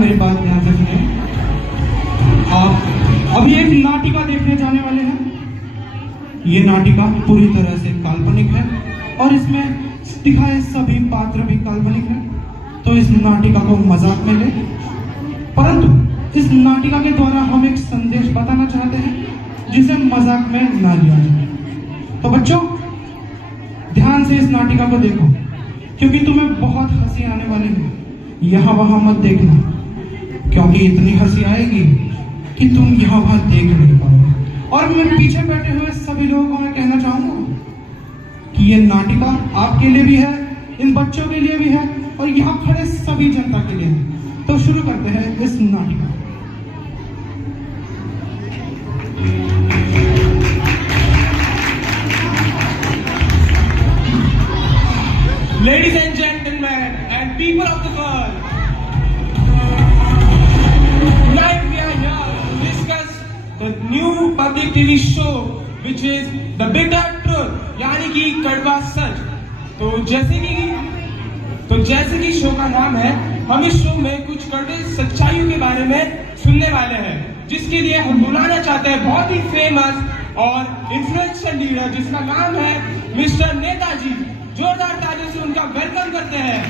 मेरी बात ध्यान से सुने। आप अभी एक नाटिका देखने जाने वाले हैं। ये नाटिका पूरी तरह से काल्पनिक है और इसमें दिखाए सभी पात्र भी काल्पनिक हैं। तो इस नाटिका को मजाक में ले, परंतु इस नाटिका के द्वारा हम एक संदेश बताना चाहते हैं जिसे मजाक में ना लिया जाए। तो बच्चों, ध्यान से इस नाटिका को देखो, क्योंकि तुम्हें बहुत हंसी आने वाली है। यहाँ वहां मत देखना, क्योंकि इतनी हंसी आएगी कि तुम यहाँ वहां देख नहीं पाओगे। और मैं पीछे बैठे हुए सभी लोगों को मैं कहना चाहूंगा कि ये नाटिका आपके लिए भी है, इन बच्चों के लिए भी है और यहाँ खड़े सभी जनता के लिए है। तो शुरू करते हैं इस नाटिका। Ladies and gentlemen and people of the world, tonight we are here to discuss the new public TV show which is The Bitter Truth, यानी कि कड़वा सच। तो जैसे कि शो का नाम है, हम इस शो में कुछ कड़वे सच्चाइयों के बारे में सुनने वाले हैं, जिसके लिए हम बुलाना चाहते हैं बहुत ही फेमस और इन्फ्लुएंशियल लीडर जिसका नाम है मिस्टर नेताजी। जोरदार तालियों से उनका वेलकम करते हैं।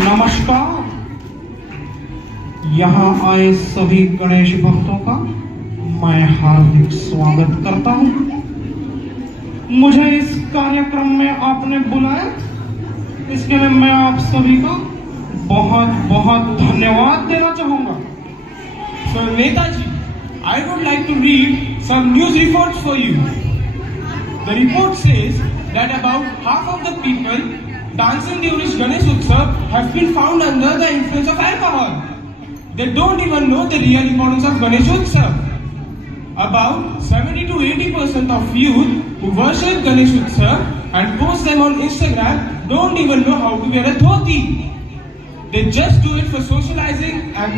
नमस्कार। यहाँ आए सभी गणेश भक्तों का मैं हार्दिक स्वागत करता हूँ। मुझे इस कार्यक्रम में आपने बुलाया, इसके लिए मैं आप सभी का बहुत बहुत धन्यवाद देना चाहूंगा। So Netaji, I would like to read some news reports for you. The report says that about half of the people dancing during Ganesh Utsav have been found under the influence of alcohol. They don't even know the real importance of Ganesh Utsav. About 70 to 80% of youth who worship Ganesh Utsav and post them on Instagram don't even know how to wear a dhoti. They just do it for socializing and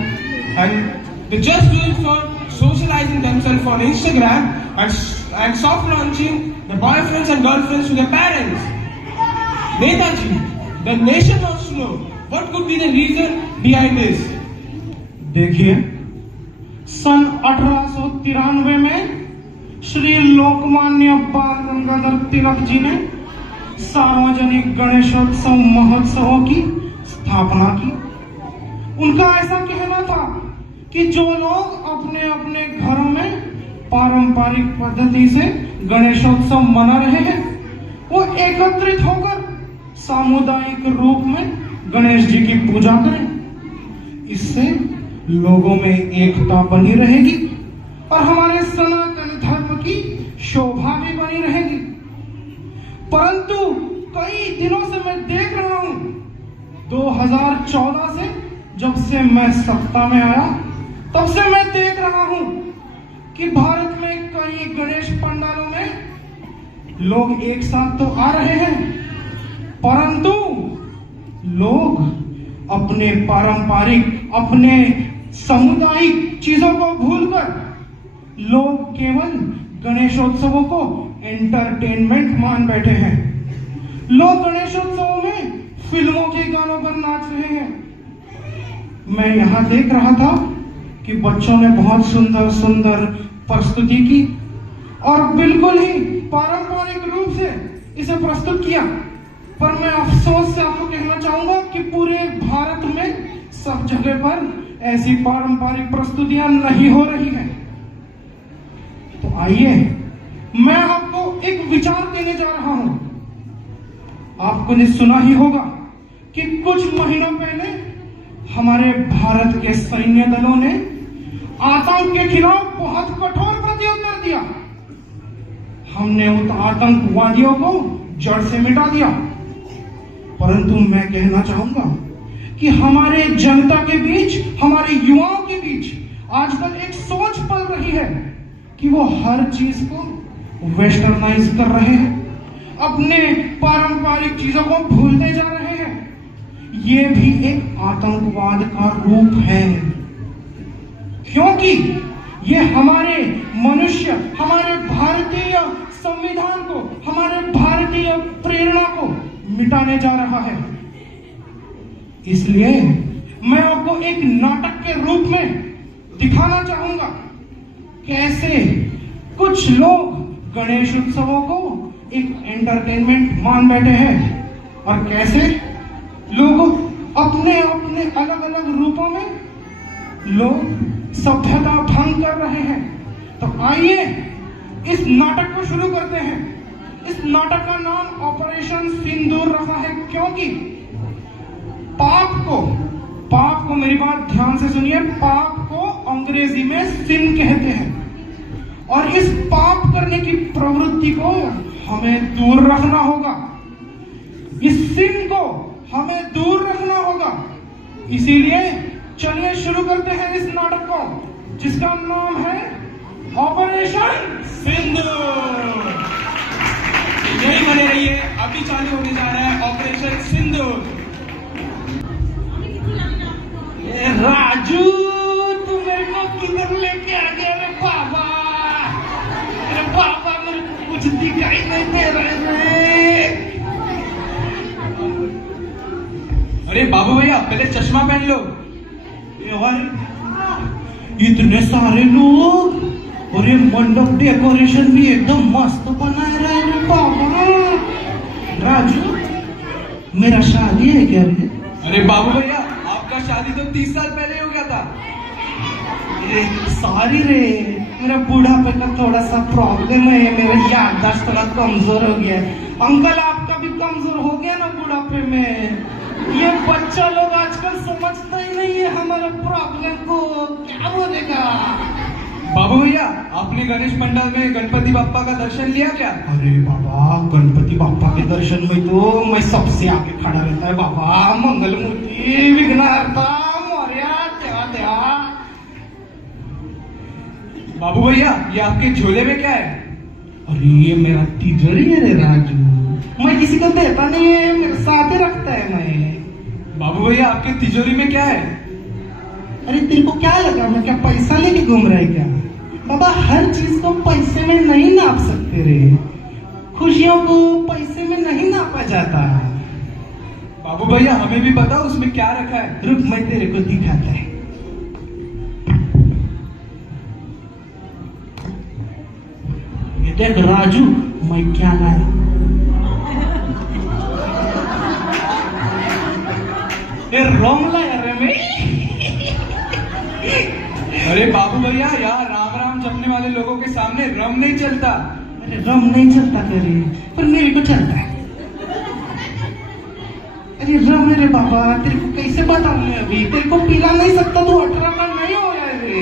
they just do it for socializing themselves on Instagram and soft launching the boyfriends and girlfriends to their parents. Netaji, the nation wants to know what could be the reason behind this. देखिए, सन 1893 में श्री लोकमान्य बाल गंगाधर तिलक जी ने सार्वजनिक गणेशोत्सव महोत्सवों की स्थापना की। उनका ऐसा कहना था कि जो लोग अपने अपने घरों में पारंपरिक पद्धति से गणेशोत्सव मना रहे हैं, वो एकत्रित होकर सामुदायिक रूप में गणेश जी की पूजा करें। इससे लोगों में एकता बनी रहेगी और हमारे सनातन धर्म की शोभा भी बनी रहेगी। परंतु कई दिनों से मैं देख रहा हूं, 2014 से जब से मैं सत्ता में आया, तब से मैं देख रहा हूं कि भारत में कई गणेश पंडालों में लोग एक साथ तो आ रहे हैं, परंतु लोग अपने पारंपरिक, अपने सामुदायिक चीजों को भूलकर लोग केवल गणेशोत्सवों को एंटरटेनमेंट मान बैठे हैं। लोग गणेशोत्सवों में फिल्मों के गानों पर नाच रहे हैं। मैं यहां देख रहा था कि बच्चों ने बहुत सुंदर सुंदर प्रस्तुति की और बिल्कुल ही पारंपरिक रूप से इसे प्रस्तुत किया। पर मैं अफसोस से आपको कहना चाहूंगा कि पूरे भारत में सब जगह पर ऐसी पारंपरिक प्रस्तुतियां नहीं हो रही हैं। तो आइए, मैं आपको एक विचार देने जा रहा हूं। आपको ने सुना ही होगा कि कुछ महीनों पहले हमारे भारत के सैन्य दलों ने आतंक के खिलाफ बहुत कठोर प्रत्युत्तर दिया। हमने उन आतंकवादियों को जड़ से मिटा दिया। परंतु मैं कहना चाहूंगा कि हमारे जनता के बीच, हमारे युवाओं के बीच आजकल एक सोच पल रही है कि वो हर चीज को वेस्टर्नाइज कर रहे हैं, अपने पारंपरिक चीजों को भूलते जा रहे हैं। ये भी एक आतंकवाद का रूप है, क्योंकि ये हमारे मनुष्य, हमारे भारतीय संविधान को, हमारे भारतीय प्रेरणा को मिटाने जा रहा है। इसलिए मैं आपको एक नाटक के रूप में दिखाना चाहूंगा कैसे कुछ लोग गणेश उत्सवों को एक एंटरटेनमेंट मान बैठे हैं और कैसे लोग अपने अपने अलग अलग रूपों में लोग सभ्यता भंग कर रहे हैं। तो आइए इस नाटक को शुरू करते हैं। इस नाटक का नाम ऑपरेशन सिंदूर रखा है क्योंकि पाप को मेरी बात ध्यान से सुनिए, पाप को अंग्रेजी में सिन कहते हैं और इस पाप करने की प्रवृत्ति को हमें दूर रखना होगा। इस सिन को हमें दूर रखना होगा। इसीलिए चलिए शुरू करते हैं इस नाटक को जिसका नाम है ऑपरेशन सिंदूर। यही बने रहिए, अभी चालू होने जा रहा है ऑपरेशन सिंदूर। राजू तू मेरे को किधर लेके आ गया रे बाबा? अरे बाबा मेरे को कुछ दिखाई नहीं दे रहे रे। अरे बाबू भैया पहले चश्मा पहन लो। इतने सारे लोग और ये मंडप डेकोरेशन भी एकदम मस्त बनाए रहे रे बाबा। राजू मेरा शादी है क्या रे? अरे बाबू भैया आपका शादी तो 30 साल पहले हो गया था। सॉरी रे, मेरा बुढ़ापे का थोड़ा सा प्रॉब्लम है, मेरा याददाश्त थोड़ा कमजोर हो गया है। अंकल आपका भी कमजोर हो गया ना बुढ़ापे में। ये बच्चा लोग आजकल समझता ही नहीं है हमारे प्रॉब्लम को, क्या बोलेगा? बाबू भैया आपने गणेश पंडाल में गणपति बाप्पा का दर्शन लिया क्या? अरे बाबा गणपति बाप्पा के दर्शन में तो मैं सबसे आगे खड़ा रहता है बाबा। मंगल मूर्ति विघ्नहर्ता मौर्या देवा देवा। बाबू भैया ये आपके झोले में क्या है? अरे ये मेरा तिजोरी है रे राजू, मैं किसी को देता नहीं है, मेरे साथ ही रखता है मैं। बाबू भैया आपके तिजोरी में क्या है? अरे तेरे को क्या लगा मैं क्या पैसा लेके घूम रहा है क्या? बाबा हर चीज को पैसे में नहीं नाप सकते रे, खुशियों को पैसे में नहीं नापा जाता। बाबू भैया हमें भी बताओ उसमें क्या रखा है। रुक मैं तेरे को दिखाता है। ये देख राजू मैं क्या लाया। ये रोम लाया रे मैं। अरे बाबू भैया यहाँ राम राम जपने वाले लोगों के सामने रम नहीं चलता। अरे रम नहीं चलता तेरे, पर मेरे को चलता है। अरे रम रे बाबा, तेरे को कैसे बताऊं मैं अभी? तेरे को पिला नहीं सकता, तू 18 का नहीं हो रहा है रे।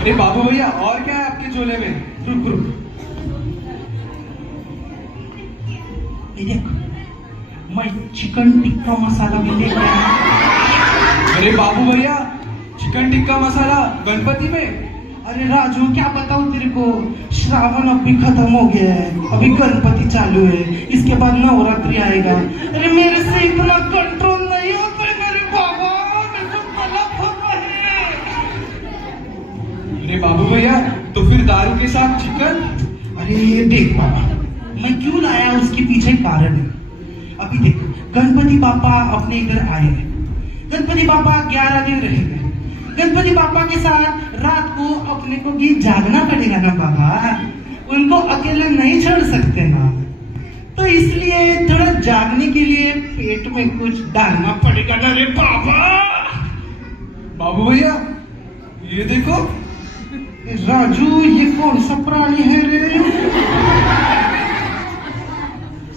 अरे बाबू भैया और क्या है आपके झोले में? रुक रुक, ये देख मैं चिकन टिक्का मसाला भी लेके आया। अरे बाबू भैया चिकन टिक्का मसाला गणपति में? अरे राजू क्या बताऊं तेरे को, श्रावण अभी खत्म हो गया है, अभी गणपति चालू है, इसके बाद नवरात्रि आएगा। अरे मेरे से इतना कंट्रोल नहीं होता है मेरे बाबा, मेरे को तलब होता है। अरे बाबू भैया तो फिर दारू के साथ चिकन? अरे देख बाबा मैं क्यों लाया उसके पीछे कारण है। अभी देख गणपति बापा अपने इधर आए हैं, गणपति बापा 11 दिन रहेंगे। गणपति बापा के साथ रात को अपने को भी जागना पड़ेगा ना बाबा, उनको अकेले नहीं छोड़ सकते ना। तो इसलिए थोड़ा जागने के लिए पेट में कुछ डालना पड़ेगा ना रे बाबा। बाबू भैया ये देखो। राजू ये कौन सा प्राणी है रे?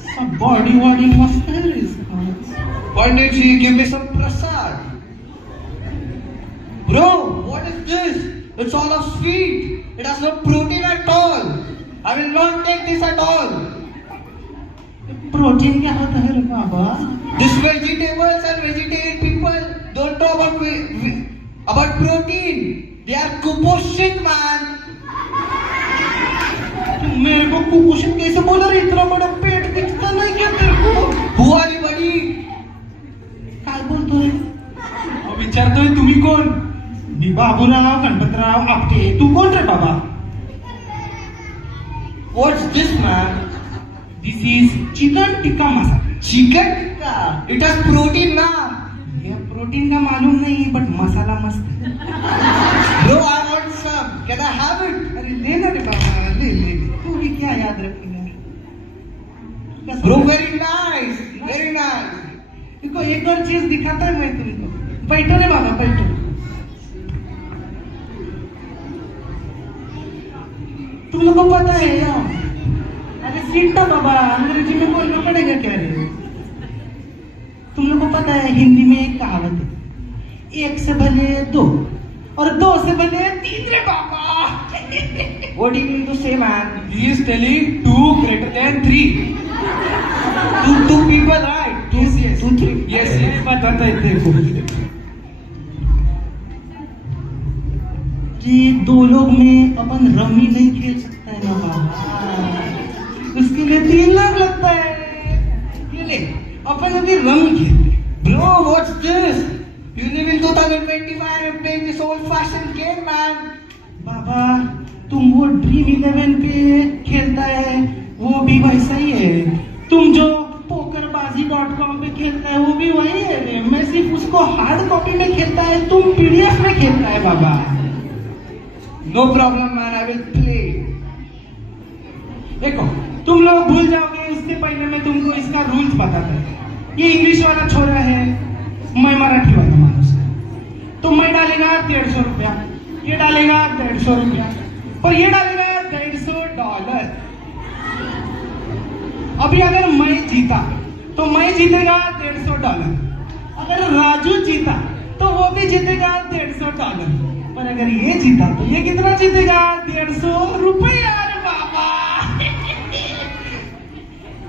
सब बॉडी वॉडी मस्त है रे इसका। Pandit ji give me some prasad. Bro, what is this? It's all of sweet. It has no protein at all. I will not take this at all. Protein क्या होता है रे बाबा? These vegetables and vegetarian people don't know about protein. They are कुपोषित man. तुम मेरे को कुपोषित कैसे बोला रे? इतना बड़ा पेट दिखता नहीं क्या तेरे को? Who are you, buddy? काय बोलतो रे? अब विचारतोय तुम्ही कोण? मी बाबूराव गणपतराव आपटे। तू कोण रे बाबा? What's this, man? This is chicken tikka masala. Chicken tikka. It has protein na. ये प्रोटीन का मालूम नहीं बट मसाला मस्त है। Bro, I want some. Can I have it? अरे लेना रे बाबा, ले ले ले। तू भी क्या याद रखेगा? Bro, very nice. Very nice. देखो एक और चीज दिखाता है मैं तुमको। बैठो रे बाबा, बैठो। तुम लोग को पता है क्या? अरे सीटा बाबा, अंग्रेजी में बोलना पड़ेगा क्या रे? तुम लोग को पता है हिंदी में एक कहावत है, एक से भले दो और दो से भले तीन रे बाबा। What do you mean to say, man? He is telling 2 greater than 3. Two people, right? Yes, yes. 2, 3. Yes, ये yes. बताता है तेरे को कि दो लोग में अपन रमी नहीं खेल सकता है ना बाबा, उसके लिए 3 लाख लगता है। ये ले अपन अभी रमी खेलते। Bro, what's this? You live in 2025 and playing this old-fashioned game, man. बाबा तुम वो ड्रीम 11 पे खेलता है वो भी वैसा ही है, तुम जो pokerbazi.com पे खेलता है वो भी वही है रे। मैं सिर्फ उसको हार्ड कॉपी में खेलता है, तुम पीडीएफ में खेलता है बाबा। No problem, man. I will play. देखो तुम लोग भूल जाओगे, उससे पहले मैं तुमको इसका रूल्स बताता हूँ। ये इंग्लिश वाला छोरा है, मैं मराठी वाला मानुस है। तो मैं डालेगा 150 रुपया, ये डालेगा 150 रुपया और ये डालेगा $150। अभी अगर मैं जीता तो मैं जीतेगा $150, अगर राजू जीता तो वो भी जीतेगा $150, पर अगर ये जीता तो ये कितना जीतेगा? 150 रुपया बाबा।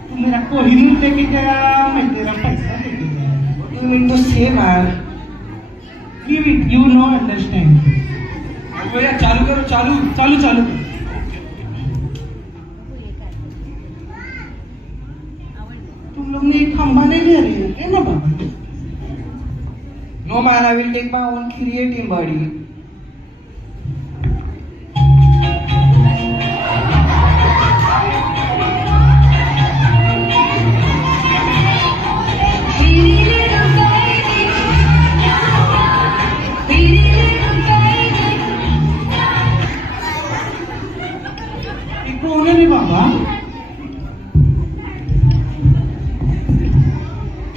तू मेरा कोहिनूर लेके गया, मैं तेरा पैसा लेके गया। What do you mean to say, man? Give it, you know, understand. भैया चालू करो, चालू. चालू चालू कर। तुम लोग ने एक खंबा नहीं ले रहे है ना बाबा? No, man. I will take my own creative body. ये कौन है रे बाबा?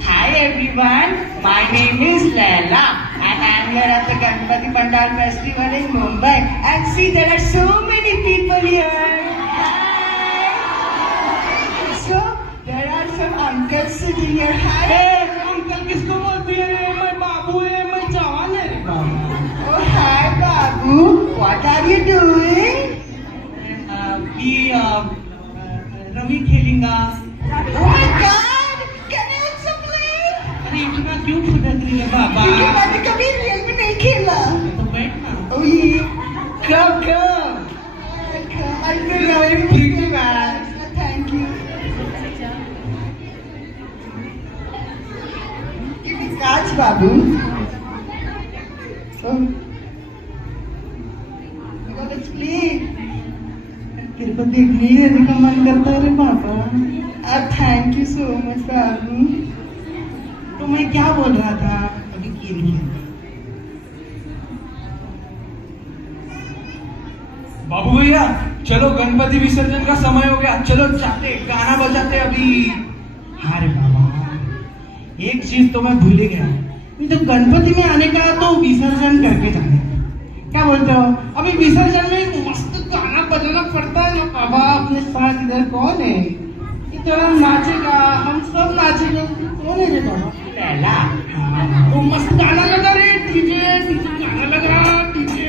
Hi everyone, my name is Laila and I am here at the Ganpati Pandal Festival in Mumbai and see there are so many people here. Hi. So there are some uncles sitting here. Hi. Uncle किसको बोलती है रे? मैं बाबू है, मैं जवान है रे बाबा। Oh hi Babu, what are you doing? Ravi खेलेगा। Oh my God, can you also play? अरे इतना क्यों फुटक रही है बाबा? क्योंकि मैंने कभी रियल में नहीं खेला। तो बैठना। Oh yeah, come. I feel very pretty, man. Thank you. Give me cards, Babu. Oh. Let's play. तेरे को देखने ही रहने का मन करता है रे बाबा। Thank you so much, Babu. तो मैं क्या बोल रहा था अभी खेल लिया। बाबू भैया चलो, गणपति विसर्जन का समय हो गया, चलो जाते, गाना बजाते अभी. हाँ रे बाबा, एक चीज तो मैं भूल ही गया, नहीं तो गणपति में आने का तो विसर्जन करके जाने। क्या बोलते हो? अभी विसर्जन में एक मस्त गाना बजाना पड़ता है ना बाबा। अपने साथ इधर कौन है? इतना नाचेगा, हम सब नाचेंगे। कौन है रे बाबा? Laila. वो मस्त गाना लगा रे, डीजे गाना लगा, डीजे।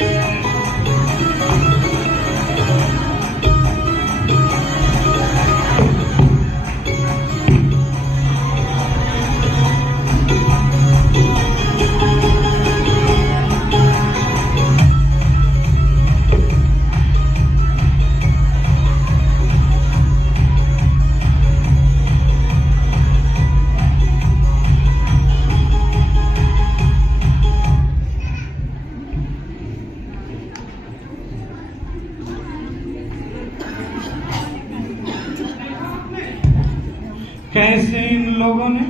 कैसे इन लोगों ने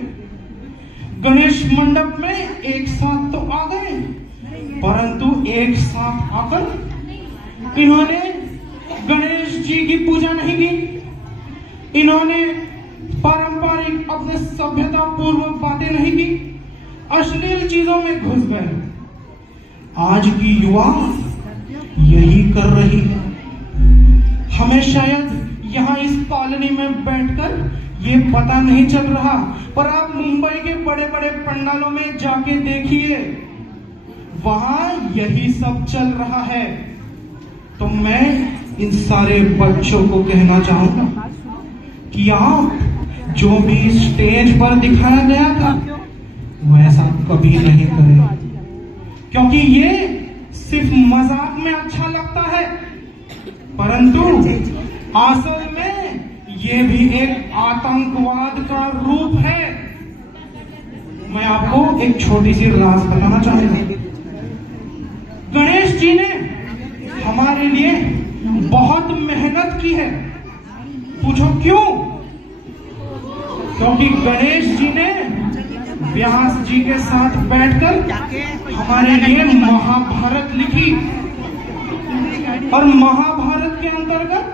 गणेश मंडप में एक साथ तो आ गए, परंतु एक साथ आकर इन्होंने गणेश जी की पूजा नहीं की। इन्होंने पारंपरिक अपने सभ्यता पूर्वक बातें नहीं की, अश्लील चीजों में घुस गए। आज की युवा यही कर रही है। हमें शायद यहाँ इस कॉलोनी में बैठकर ये पता नहीं चल रहा, पर आप मुंबई के बड़े बड़े पंडालों में जाके देखिए, वहां यही सब चल रहा है। तो मैं इन सारे बच्चों को कहना चाहूंगा कि आप जो भी स्टेज पर दिखाया गया था वैसा कभी नहीं करें, क्योंकि ये सिर्फ मजाक में अच्छा लगता है, परंतु असल में ये भी एक आतंकवाद का रूप है। मैं आपको एक छोटी सी राज बताना चाहूंगा। गणेश जी ने हमारे लिए बहुत मेहनत की है। पूछो क्यों? क्योंकि गणेश जी ने व्यास जी के साथ बैठकर हमारे लिए महाभारत लिखी, और महाभारत के अंतर्गत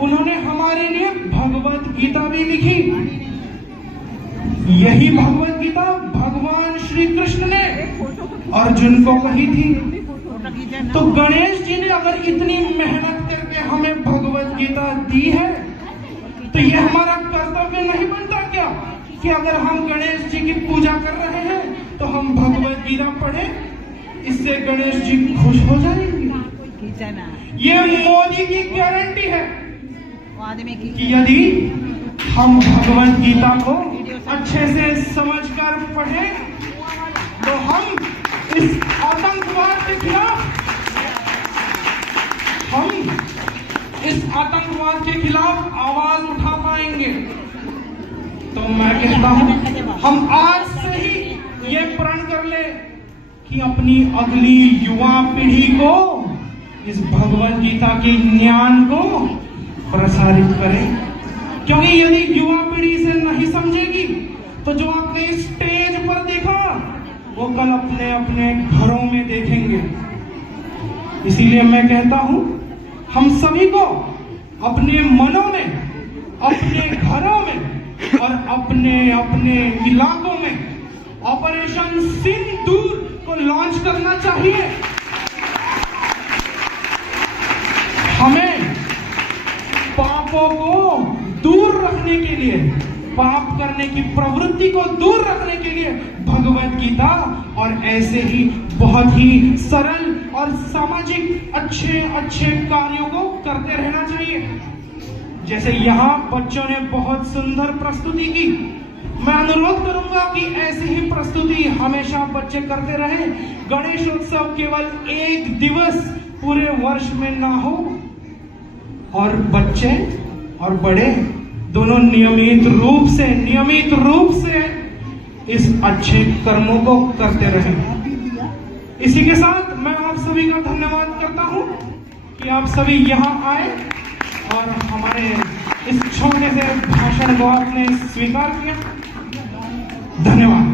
उन्होंने हमारे लिए भगवत गीता भी लिखी। यही भगवत गीता भगवान श्री कृष्ण ने अर्जुन को कही थी। तो गणेश जी ने अगर इतनी मेहनत करके हमें भगवत गीता दी है, तो ये हमारा कर्तव्य नहीं बनता क्या कि अगर हम गणेश जी की पूजा कर रहे हैं तो हम भगवत गीता पढ़ें, इससे गणेश जी खुश हो जाएंगे। ये मोदी की गारंटी है कि यदि हम भगवत गीता को अच्छे से समझकर पढ़ें तो हम इस आतंकवाद के खिलाफ आवाज उठा पाएंगे। तो मैं कहता हूं हम आज से ही ये प्रण कर ले कि अपनी अगली युवा पीढ़ी को इस भगवत गीता के ज्ञान को प्रसारित करें, क्योंकि यदि युवा पीढ़ी से नहीं समझेगी तो जो आपने स्टेज पर देखा वो कल अपने अपने घरों में देखेंगे। इसीलिए मैं कहता हूं हम सभी को अपने मनों में, अपने घरों में और अपने अपने इलाकों में ऑपरेशन सिंदूर को लॉन्च करना चाहिए। हमें पापों को दूर रखने के लिए, पाप करने की प्रवृत्ति को दूर रखने के लिए भगवत गीता और ऐसे ही बहुत ही सरल और सामाजिक अच्छे अच्छे कार्यों को करते रहना चाहिए। जैसे यहाँ बच्चों ने बहुत सुंदर प्रस्तुति की, मैं अनुरोध करूंगा कि ऐसी ही प्रस्तुति हमेशा बच्चे करते रहे। गणेशोत्सव केवल एक दिवस पूरे वर्ष में ना हो, और बच्चे और बड़े दोनों नियमित रूप से इस अच्छे कर्मों को करते रहें। इसी के साथ मैं आप सभी का धन्यवाद करता हूं कि आप सभी यहां आए और हमारे इस छोटे से भाषण को आपने स्वीकार किया। धन्यवाद।